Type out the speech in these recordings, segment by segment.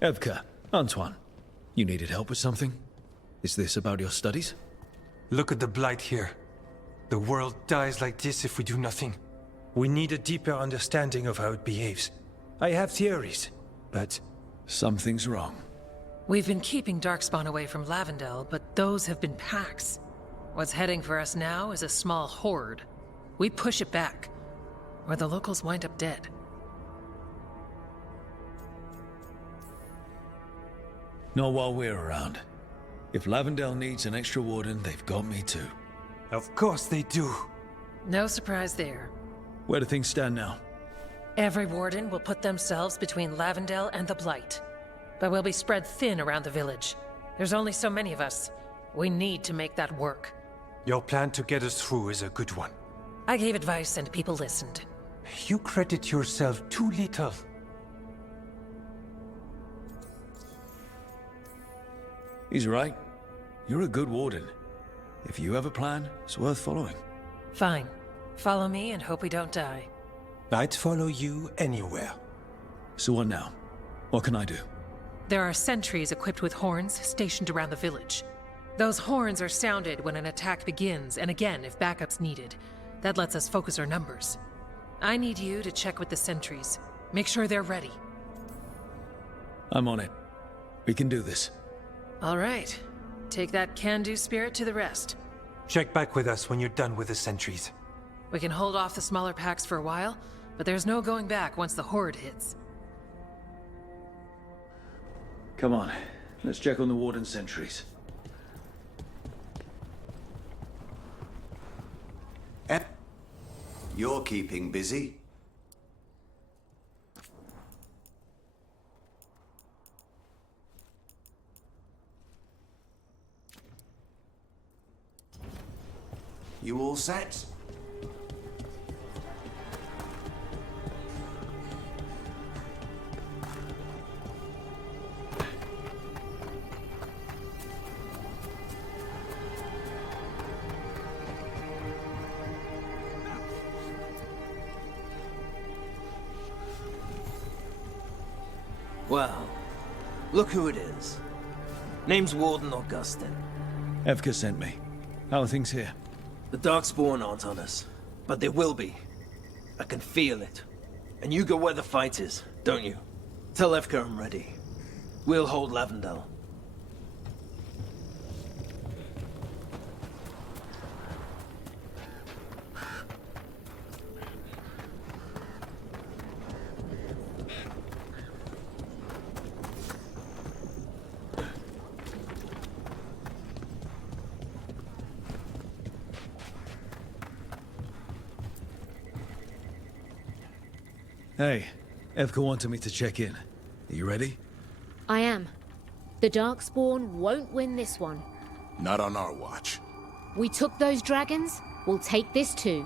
Evka, Antoine, you needed help with something? Is this about your studies? Look at the blight here. The world dies like this if we do nothing. We need a deeper understanding of how it behaves. I have theories, but... Something's wrong. We've been keeping Darkspawn away from Lavendel, but those have been packs. What's heading for us now is a small horde. We push it back, or the locals wind up dead. Not while we're around. If Lavendel needs an extra warden, they've got me too. Of course they do. No surprise there. Where do things stand now? Every warden will put themselves between Lavendel and the Blight. But we'll be spread thin around the village. There's only so many of us. We need to make that work. Your plan to get us through is a good one. I gave advice and people listened. You credit yourself too little. He's right. You're a good warden. If you have a plan, it's worth following. Fine. Follow me and hope we don't die. I'd follow you anywhere. So what now? What can I do? There are sentries equipped with horns stationed around the village. Those horns are sounded when an attack begins, and again if backup's needed. That lets us focus our numbers. I need you to check with the sentries. Make sure they're ready. I'm on it. We can do this. All right. Take that can-do spirit to the rest. Check back with us when you're done with the sentries. We can hold off the smaller packs for a while, but there's no going back once the horde hits. Come on. Let's check on the warden sentries. You're keeping busy. You all set? Well, look who it is. Name's Warden Augustin. Evka sent me. How are things here? The Darkspawn aren't on us, but they will be. I can feel it. And you go where the fight is, don't you? Tell Evka I'm ready. We'll hold Lavendel. Hey, Evka wanted me to check in. Are you ready? I am. The Darkspawn won't win this one. Not on our watch. We took those dragons, we'll take this too.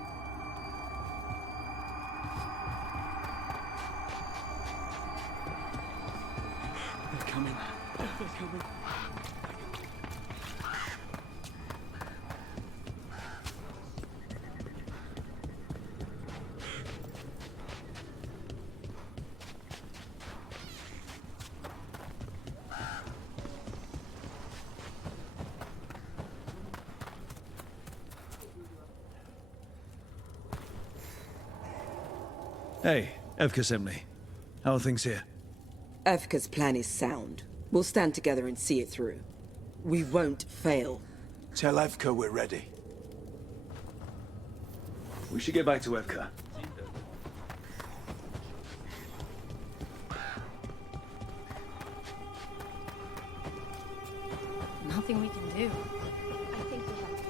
They're coming. They're coming. Hey, Evka sent me. How are things here? Evka's plan is sound. We'll stand together and see it through. We won't fail. Tell Evka we're ready. We should get back to Evka. Nothing we can do. I think we have a plan.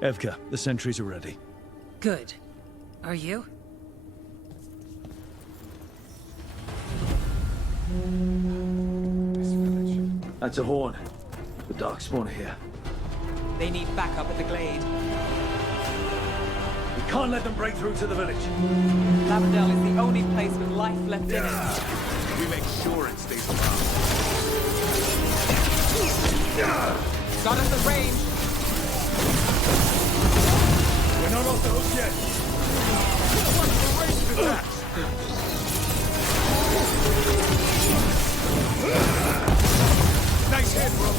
Evka, the sentries are ready. Good. Are you? That's a horn. The Darkspawn are here. They need backup at the glade. We can't let them break through to the village. Lavendel is the only place with life left in it. We make sure it stays around. Got us at range. not off the hook yet. Nice hit, bro.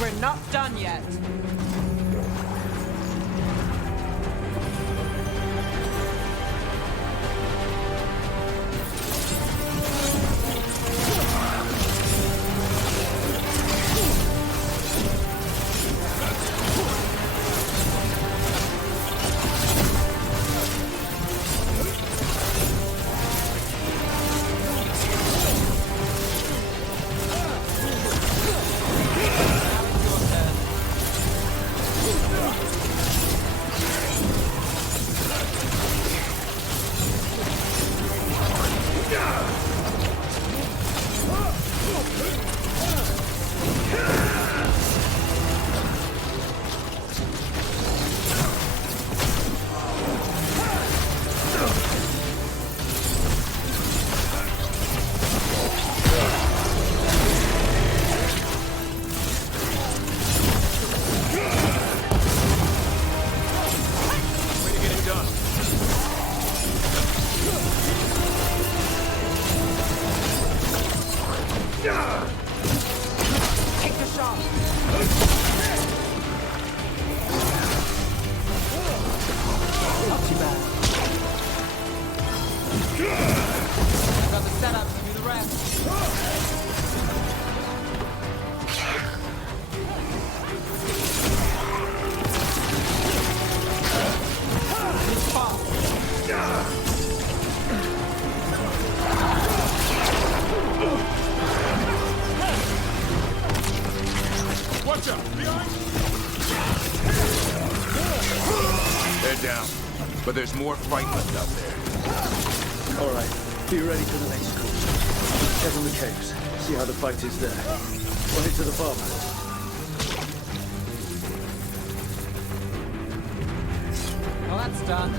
We're not done yet. But there's more fight left out there. All right, be ready for the next course. Check on the caves, see how the fight is there. We'll head to the farmhouse. Well, that's done.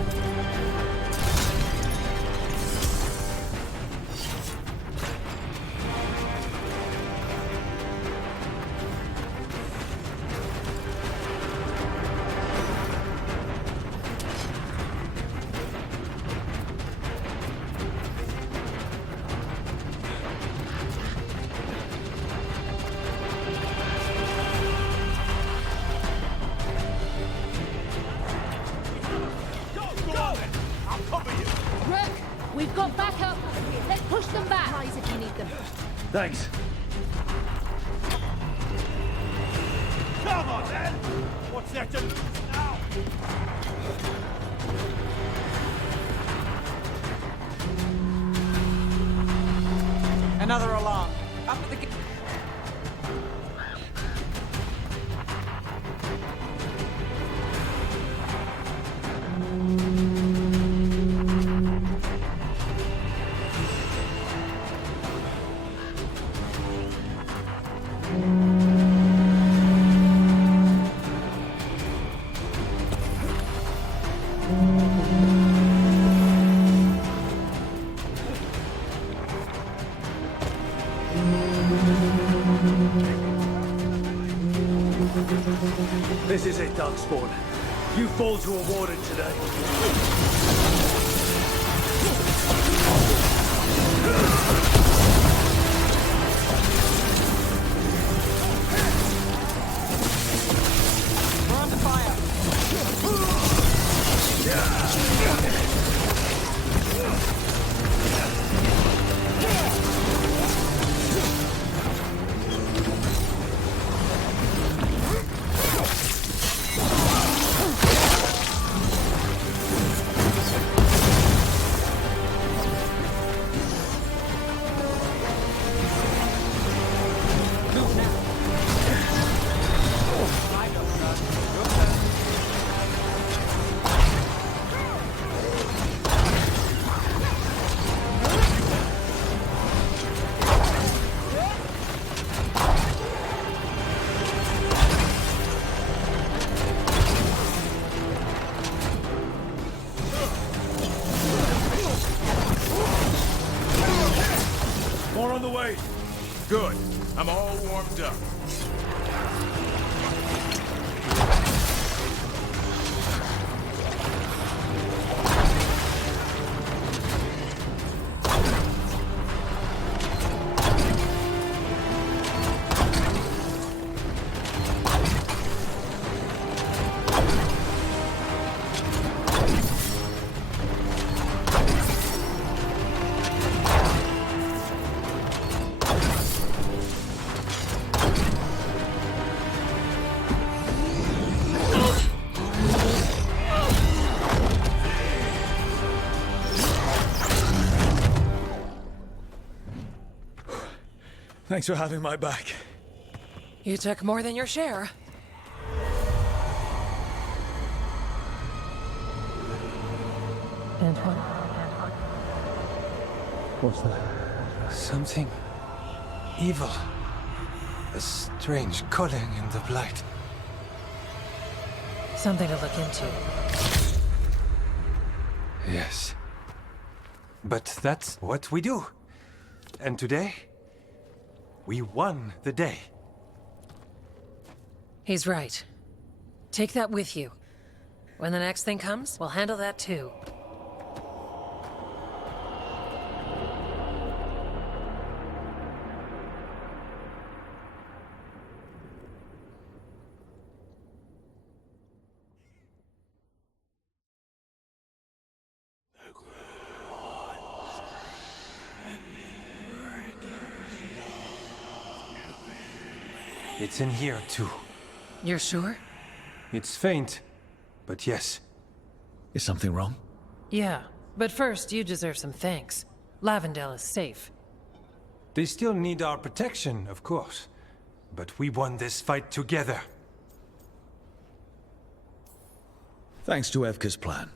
We've got backup. Let's push them back. Rise if you need them. Thanks. Come on, then! What's there to lose now? Another alarm. Up at the gate. This is it, Darkspawn. You fall to a warden today. We're under fire. Good. I'm all warmed up. Thanks for having my back. You took more than your share. Antoine? What's that? Something evil. A strange calling in the blight. Something to look into. Yes. But that's what we do. And today, we won the day. He's right. Take that with you. When the next thing comes, we'll handle that too. It's in here too. You're sure? It's faint, but yes. Is something wrong? Yeah, but first you deserve some thanks. Lavendale is safe. They still need our protection, of course. But we won this fight together. Thanks to Evka's plan.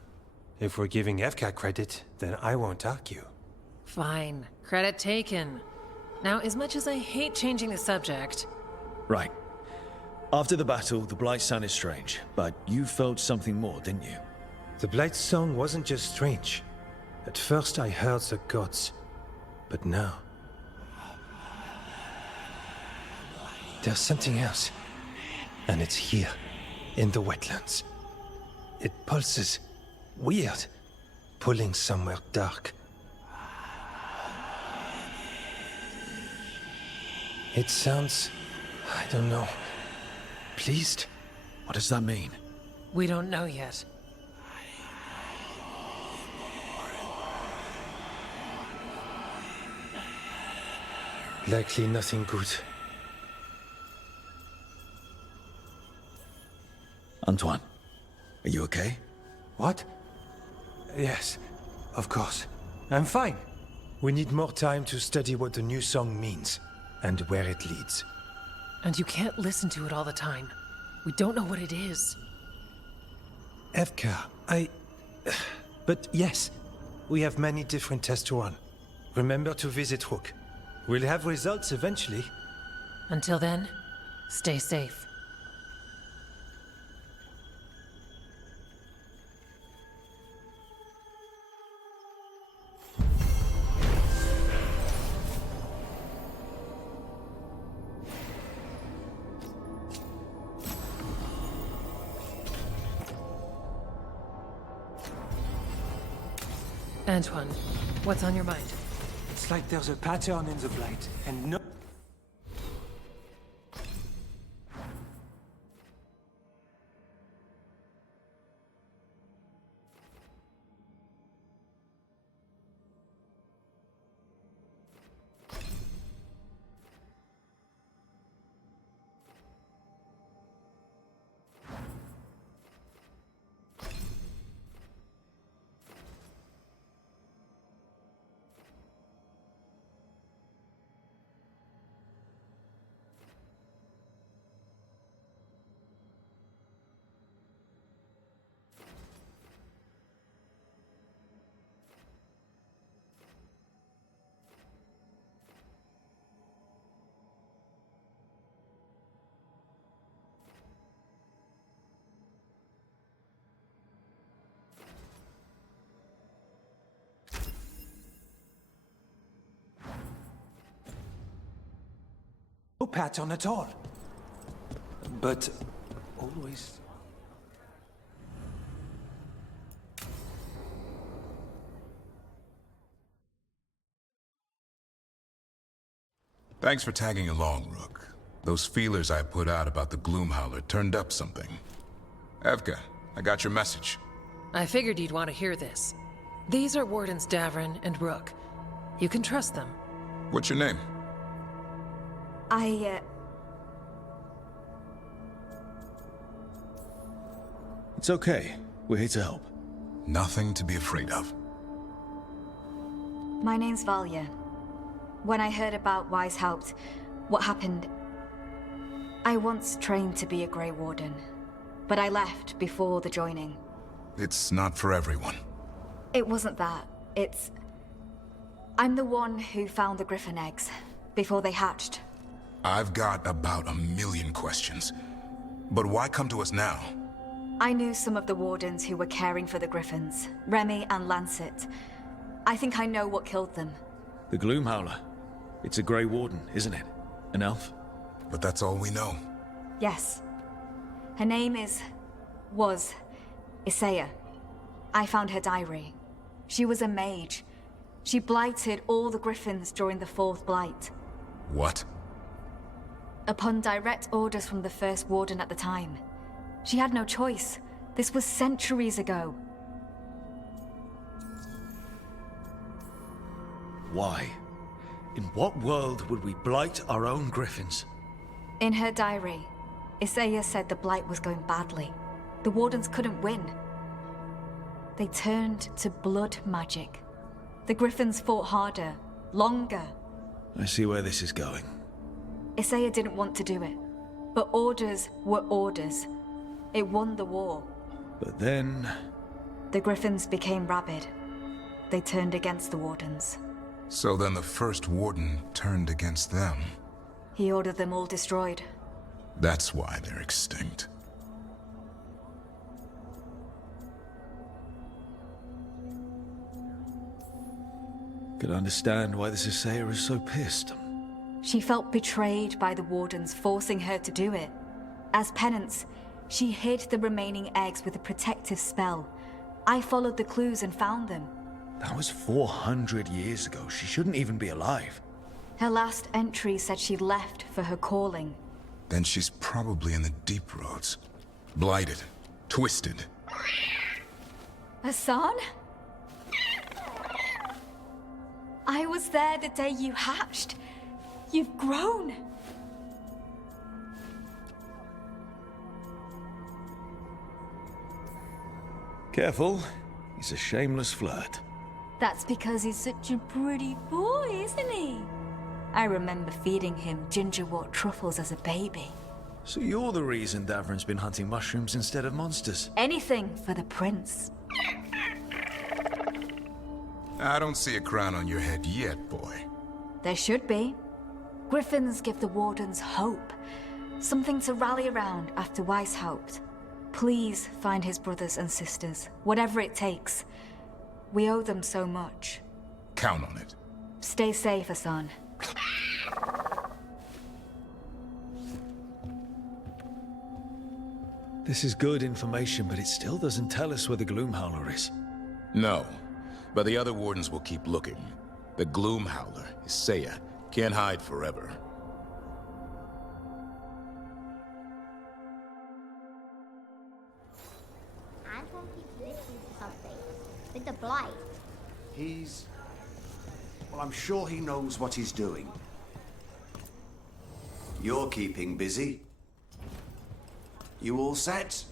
If we're giving Evka credit, then I won't argue. Fine. Credit taken. Now, as much as I hate changing the subject... Right. After the battle, the Blight sounded strange, but you felt something more, didn't you? The Blight's song wasn't just strange. At first I heard the gods. But now... there's something else. And it's here, in the wetlands. It pulses. Weird. Pulling somewhere dark. It sounds... I don't know. Pleased? What does that mean? We don't know yet. Likely nothing good. Antoine, are you okay? What? Yes, of course. I'm fine. We need more time to study what the new song means, and where it leads. And you can't listen to it all the time. We don't know what it is. Evka, But yes, we have many different tests to run. Remember to visit Rook. We'll have results eventually. Until then, stay safe. Antoine, what's on your mind? It's like there's a pattern in the blight, and no... pattern at all. But always... Thanks for tagging along, Rook. Those feelers I put out about the Gloomhowler turned up something. Evka, I got your message. I figured you'd want to hear this. These are Wardens Davrin and Rook. You can trust them. What's your name? It's okay. We're here to help. Nothing to be afraid of. My name's Valya. When I heard about Weishaupt, what happened... I once trained to be a Grey Warden, but I left before the joining. It's not for everyone. It wasn't that. It's... I'm the one who found the Griffin eggs, before they hatched. I've got about 1,000,000 questions. But why come to us now? I knew some of the Wardens who were caring for the Griffins, Remy and Lancet. I think I know what killed them. The Gloomhowler. It's a Grey Warden, isn't it? An elf? But that's all we know. Yes. Her name was Isaiah. I found her diary. She was a mage. She blighted all the Griffins during the Fourth Blight. What? Upon direct orders from the First Warden at the time. She had no choice. This was centuries ago. Why? In what world would we blight our own Griffins? In her diary, Isaiah said the Blight was going badly. The Wardens couldn't win. They turned to blood magic. The Griffins fought harder, longer. I see where this is going. Isaiah didn't want to do it, but orders were orders. It won the war. But then... The Griffins became rabid. They turned against the Wardens. So then the First Warden turned against them. He ordered them all destroyed. That's why they're extinct. Could understand why this Isaiah is so pissed. She felt betrayed by the Wardens forcing her to do it. As penance, she hid the remaining eggs with a protective spell. I followed the clues and found them. That was 400 years ago. She shouldn't even be alive. Her last entry said she'd left for her calling. Then she's probably in the deep roads. Blighted. Twisted. Hassan? I was there the day you hatched. You've grown. Careful. He's a shameless flirt. That's because he's such a pretty boy, isn't he? I remember feeding him gingerwort truffles as a baby. So you're the reason Davrin's been hunting mushrooms instead of monsters? Anything for the prince. I don't see a crown on your head yet, boy. There should be. Griffins give the Wardens hope. Something to rally around after Weishaupt. Please find his brothers and sisters, whatever it takes. We owe them so much. Count on it. Stay safe, Hassan. This is good information, but it still doesn't tell us where the Gloomhowler is. No, but the other Wardens will keep looking. The Gloomhowler, Isaiah, can't hide forever. Anton keeps listening to something. With the Blight. Well, I'm sure he knows what he's doing. You're keeping busy. You all set?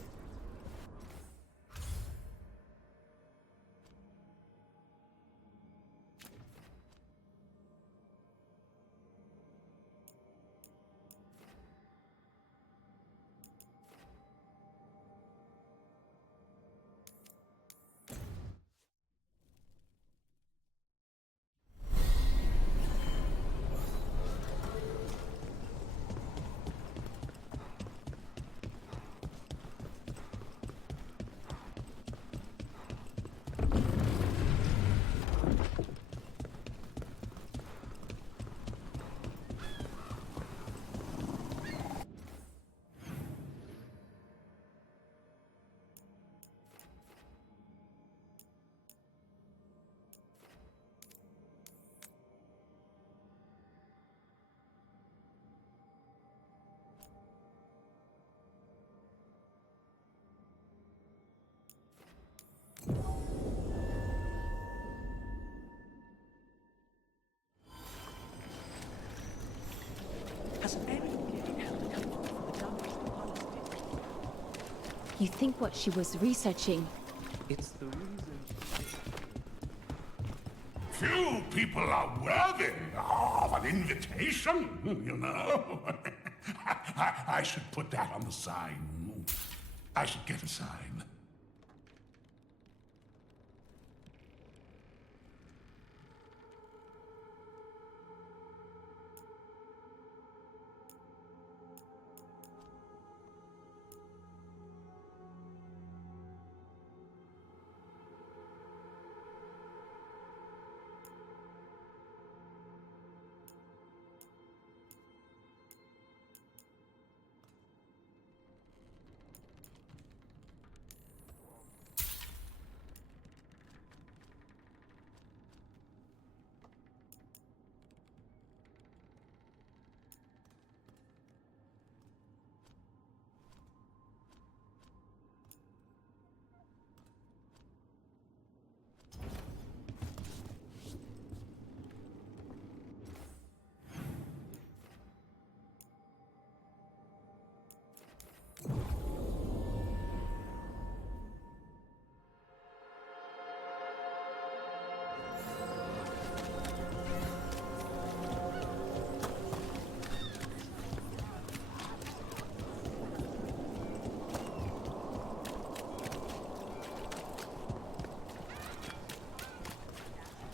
You think what she was researching? It's the reason. Few people are worthy of an invitation, you know. I should put that on the sign. I should get a sign.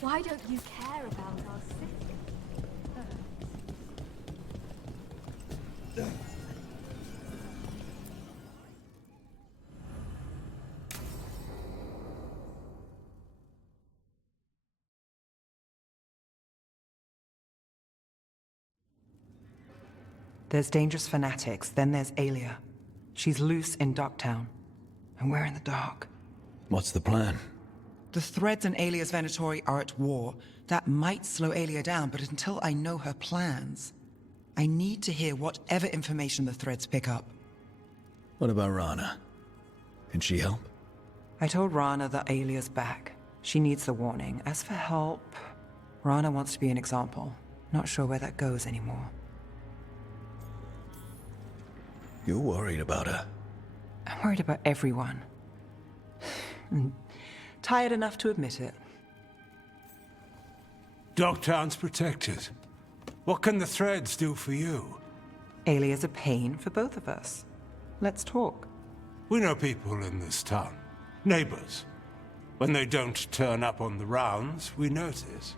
Why don't you care about our city? There's dangerous fanatics, then there's Alia. She's loose in Docktown, and we're in the dark. What's the plan? The Threads and Alia's Venatori are at war. That might slow Alia down, but until I know her plans, I need to hear whatever information the Threads pick up. What about Rana? Can she help? I told Rana that Alia's back. She needs the warning. As for help, Rana wants to be an example. Not sure where that goes anymore. You're worried about her. I'm worried about everyone. I'm tired enough to admit it. Docktown's protected. What can the Threads do for you? Alia's a pain for both of us. Let's talk. We know people in this town. Neighbors. When they don't turn up on the rounds, we notice.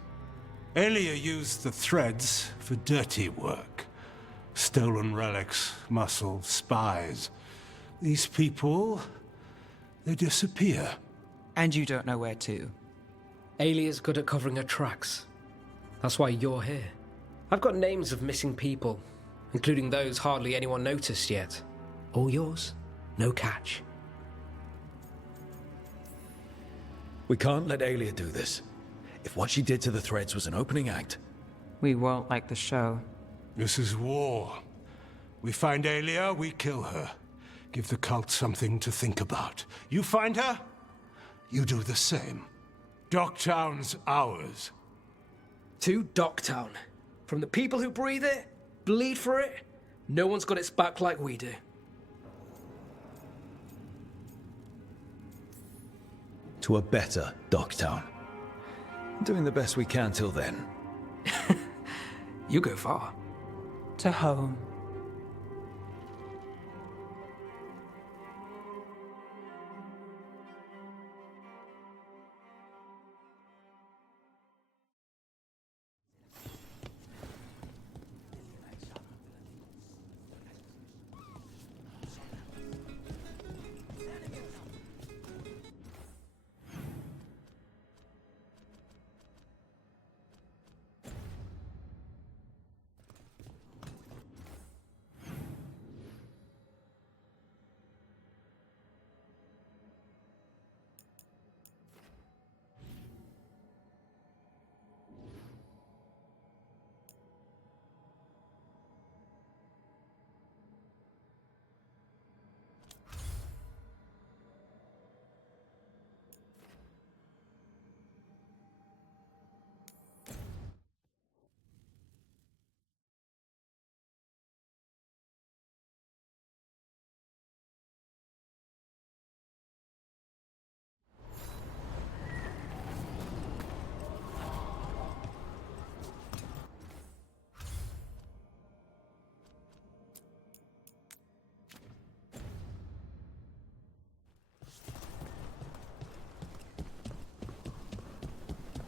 Alia used the Threads for dirty work. Stolen relics, muscle, spies. These people, they disappear. And you don't know where to. Alia's good at covering her tracks. That's why you're here. I've got names of missing people, including those hardly anyone noticed yet. All yours, no catch. We can't let Alia do this. If what she did to the Threads was an opening act... We won't like the show. This is war. We find Alia, we kill her. Give the cult something to think about. You find her, you do the same. Docktown's ours. To Docktown. From the people who breathe it, bleed for it, no one's got its back like we do. To a better Docktown. Doing the best we can till then. You go far. To home.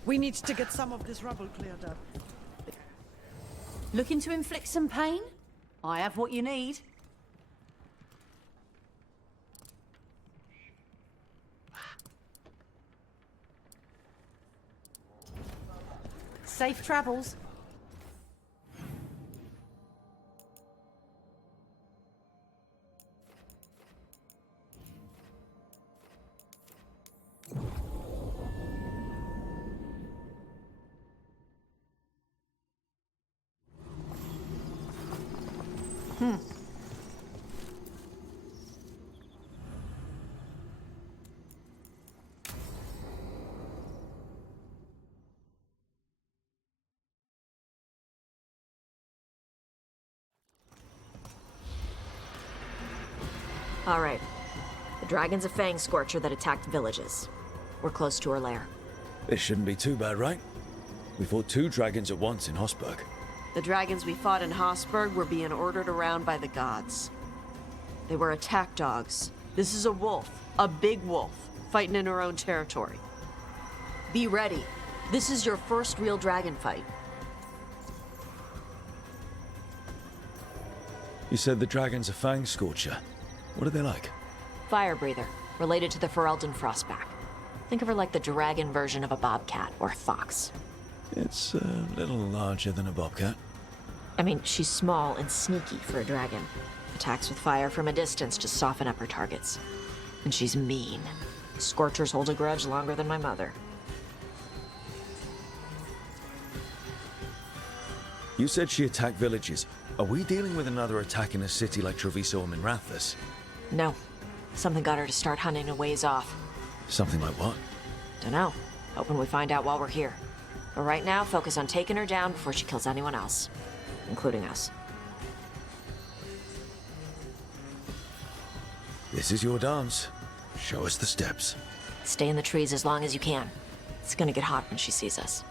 We need to get some of this rubble cleared up. Looking to inflict some pain? I have what you need. Safe travels. All right. The dragon's a fang scorcher that attacked villages. We're close to her lair. This shouldn't be too bad, right? We fought 2 dragons at once in Hossberg. The dragons we fought in Hossberg were being ordered around by the gods. They were attack dogs. This is a wolf, a big wolf, fighting in her own territory. Be ready. This is your first real dragon fight. You said the dragon's a fang scorcher. What are they like? Fire breather, related to the Ferelden Frostback. Think of her like the dragon version of a bobcat or a fox. It's a little larger than a bobcat. I mean, she's small and sneaky for a dragon. Attacks with fire from a distance to soften up her targets. And she's mean. Scorchers hold a grudge longer than my mother. You said she attacked villages. Are we dealing with another attack in a city like Treviso or Minrathous? No. Something got her to start hunting a ways off. Something like what? Dunno. Hoping we find out while we're here. But right now, focus on taking her down before she kills anyone else. Including us. This is your dance. Show us the steps. Stay in the trees as long as you can. It's gonna get hot when she sees us.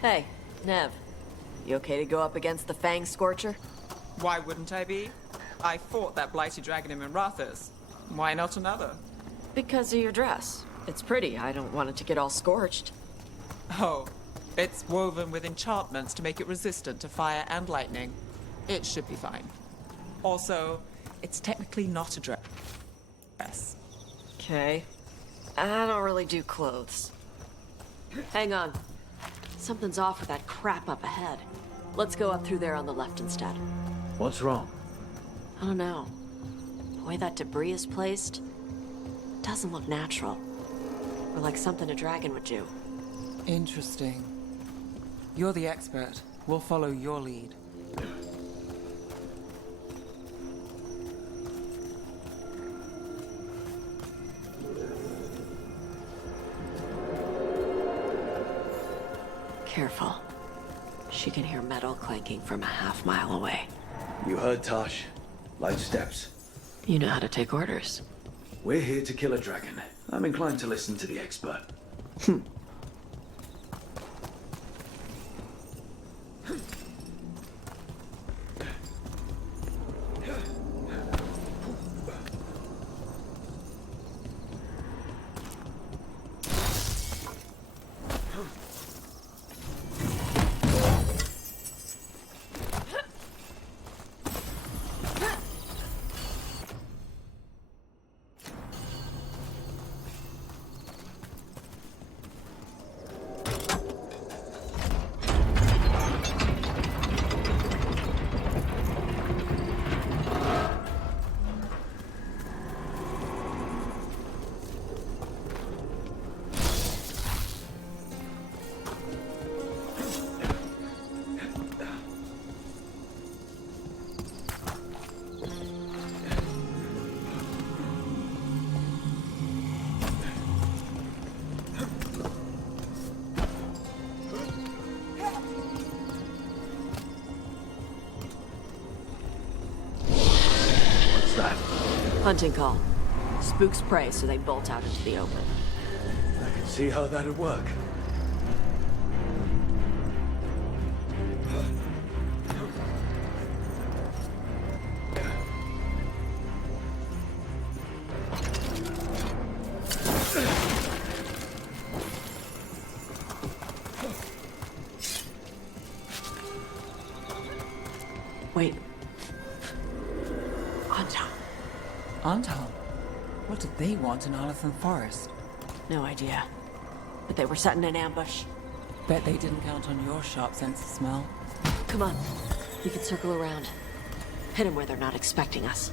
Hey, Nev. You okay to go up against the Fang Scorcher? Why wouldn't I be? I fought that blighty dragon in Minrathous. Why not another? Because of your dress. It's pretty. I don't want it to get all scorched. Oh, it's woven with enchantments to make it resistant to fire and lightning. It should be fine. Also, it's technically not a dress. Okay. I don't really do clothes. Hang on. Something's off with that crap up ahead. Let's go up through there on the left instead. What's wrong? I don't know. The way that debris is placed doesn't look natural. Or like something a dragon would do. Interesting. You're the expert. We'll follow your lead. Careful. She can hear metal clanking from a half-mile away. You heard Tosh. Light steps. You know how to take orders. We're here to kill a dragon. I'm inclined to listen to the expert. Hunting call. Spooks prey, so they bolt out into the open. I can see how that'd work. Wait. Anton. Anton? What did they want in Arlington Forest? No idea. But they were setting an ambush. Bet they didn't count on your sharp sense of smell. Come on. We can circle around. Hit them where they're not expecting us.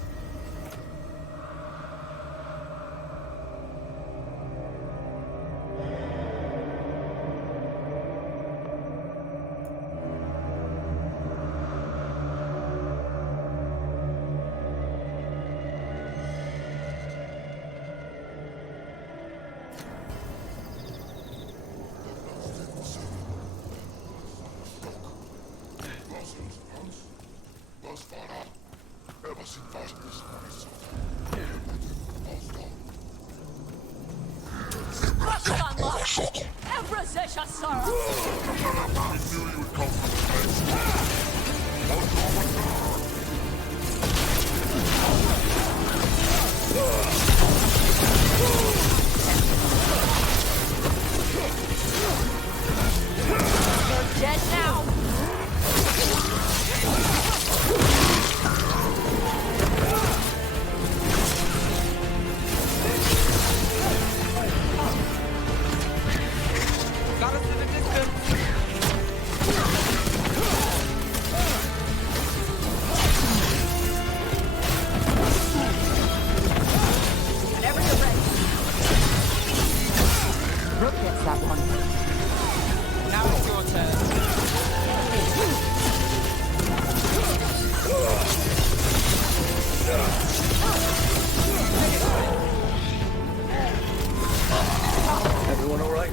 Everyone all right?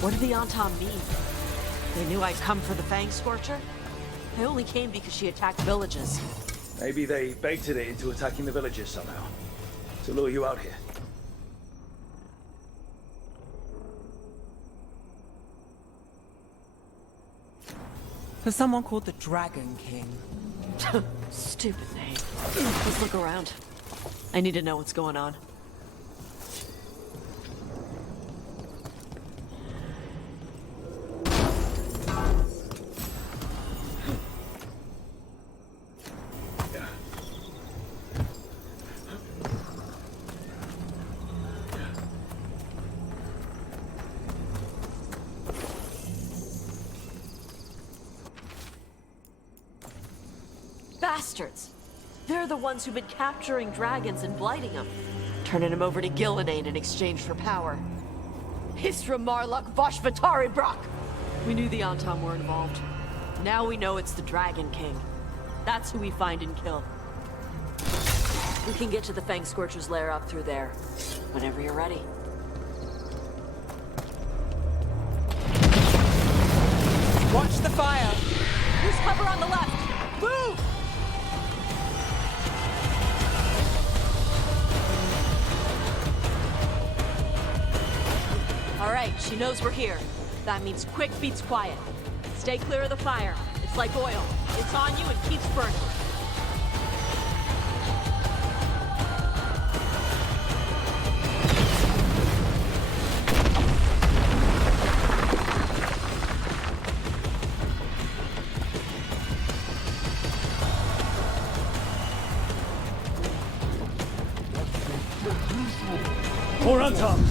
What did the Anton mean? They knew I'd come for the Fang Scorcher? They only came because she attacked villages. Maybe they baited it into attacking the villages somehow. To lure you out here. For someone called the Dragon King. Stupid name. Let's look around. I need to know what's going on. Bastards! They're the ones who've been capturing dragons and blighting them. Turning them over to Gillinane in exchange for power. Hisra Marluk Voshvatari Brock! We knew the Anton were involved. Now we know it's the Dragon King. That's who we find and kill. We can get to the Fang Scorcher's lair up through there. Whenever you're ready. Watch the fire! Who's cover on the left? Move! All right, she knows we're here. That means quick beats quiet. Stay clear of the fire. It's like oil. It's on you and keeps burning. More Anton!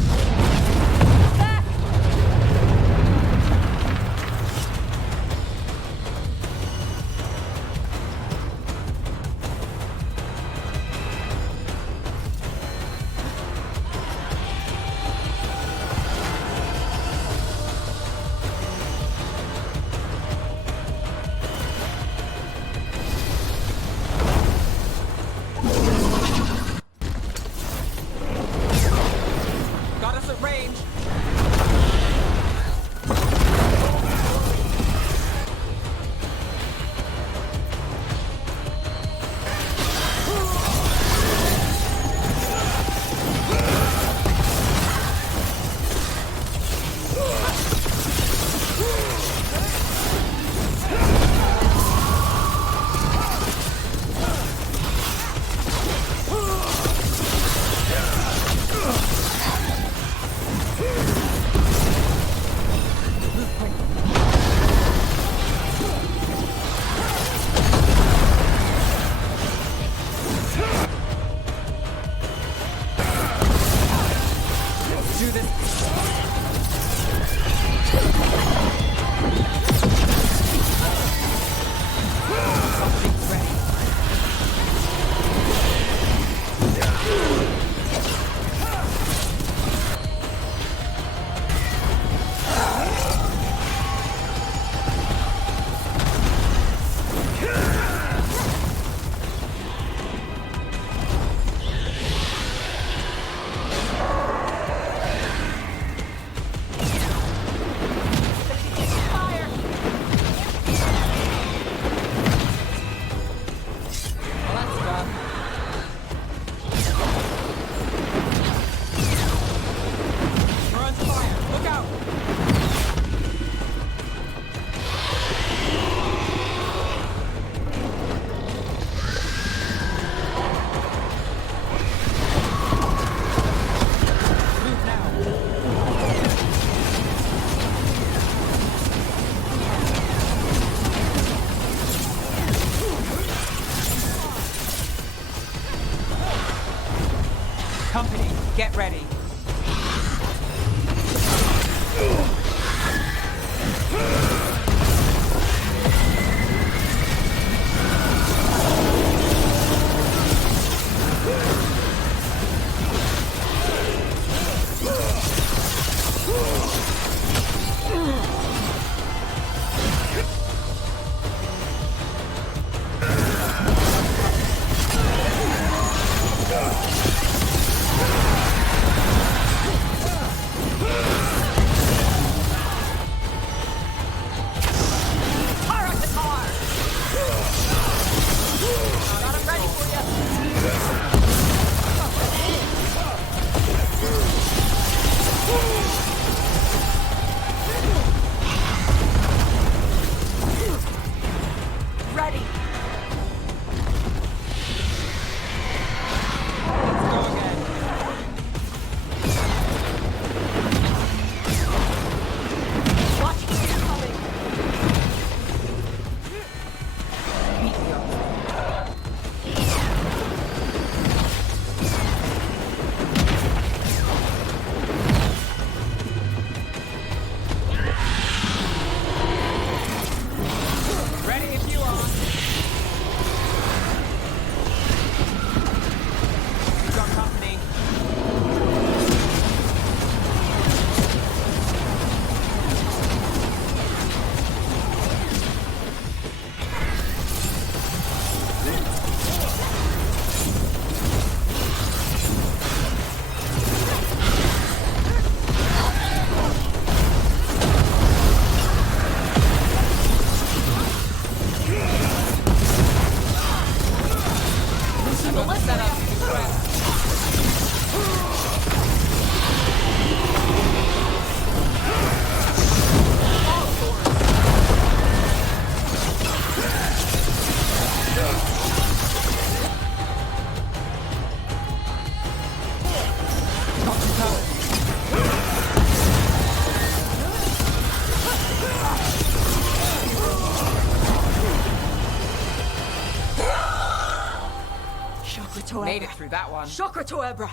to Made it through that one. Chakra to Ebra.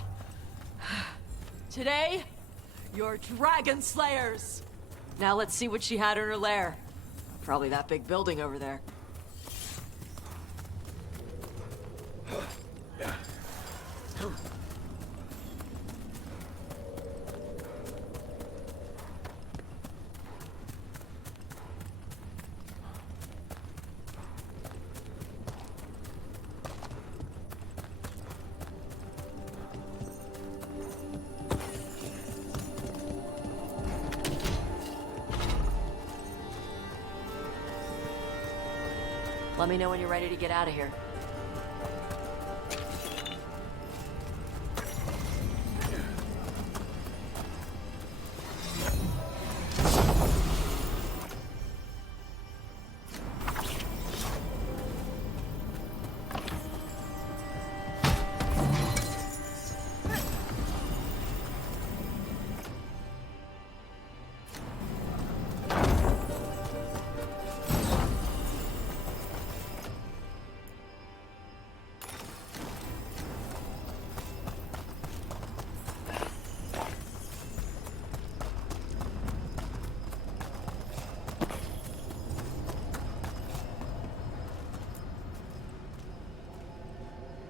Today, you're dragon slayers. Now let's see what she had in her lair. Probably that big building over there. Let me know when you're ready to get out of here.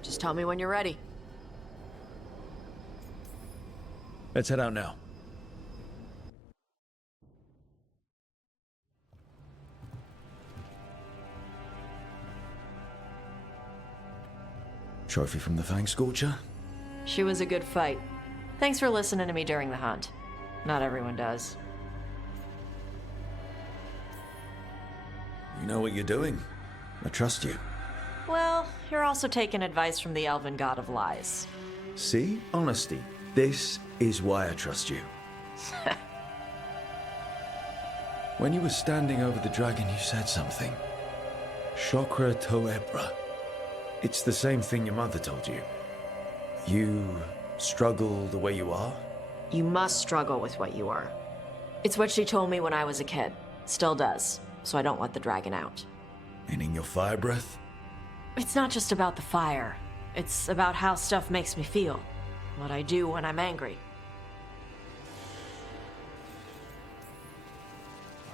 Just tell me when you're ready. Let's head out now. Trophy from the Fang Scorcher? She was a good fight. Thanks for listening to me during the hunt. Not everyone does. You know what you're doing. I trust you. Well, you're also taking advice from the elven god of lies. See? Honesty. This is why I trust you. When you were standing over the dragon, you said something. Chakra to Ebra. It's the same thing your mother told you. You struggle the way you are? You must struggle with what you are. It's what she told me when I was a kid. Still does, so I don't let the dragon out. Meaning your fire breath? It's not just about the fire. It's about how stuff makes me feel. What I do when I'm angry.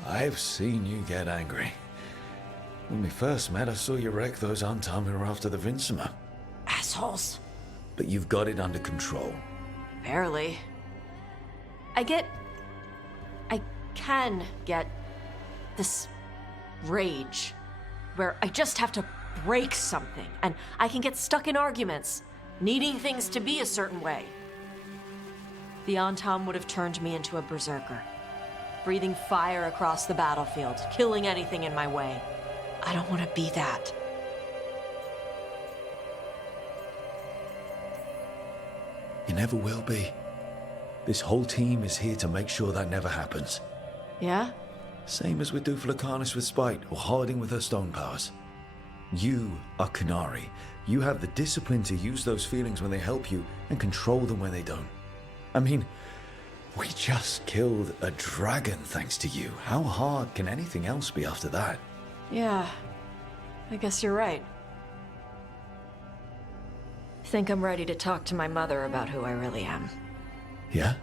I've seen you get angry. When we first met, I saw you wreck those Antam who were after the Vincima. Assholes. But you've got it under control. Barely. I can get this rage where I just have to break something and I can get stuck in arguments, needing things to be a certain way. The Antam would have turned me into a berserker, breathing fire across the battlefield, killing anything in my way. I don't want to be that. You never will be. This whole team is here to make sure that never happens. Yeah? Same as with Duflacanis with Spite, or Harding with her stone powers. You are Canary. You have the discipline to use those feelings when they help you, and control them when they don't. I mean, we just killed a dragon thanks to you. How hard can anything else be after that? Yeah, I guess you're right. I think I'm ready to talk to my mother about who I really am. Yeah?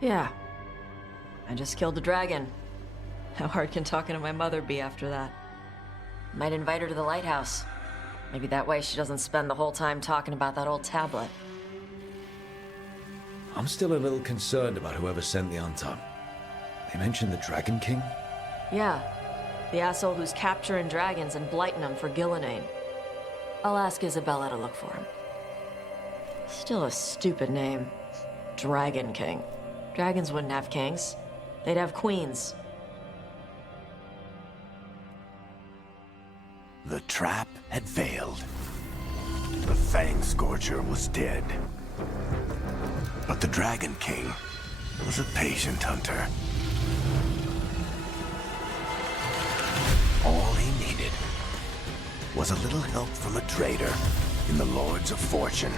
Yeah. I just killed a dragon. How hard can talking to my mother be after that? Might invite her to the lighthouse. Maybe that way she doesn't spend the whole time talking about that old tablet. I'm still a little concerned about whoever sent the Antam. They mentioned the Dragon King? Yeah. The asshole who's capturing dragons and blighting them for Gillinane. I'll ask Isabella to look for him. Still a stupid name. Dragon King. Dragons wouldn't have kings. They'd have queens. The trap had failed. The Fang Scorcher was dead. But the Dragon King was a patient hunter. All he needed was a little help from a trader in the Lords of Fortune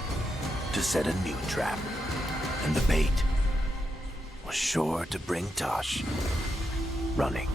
to set a new trap. And the bait was sure to bring Tosh running.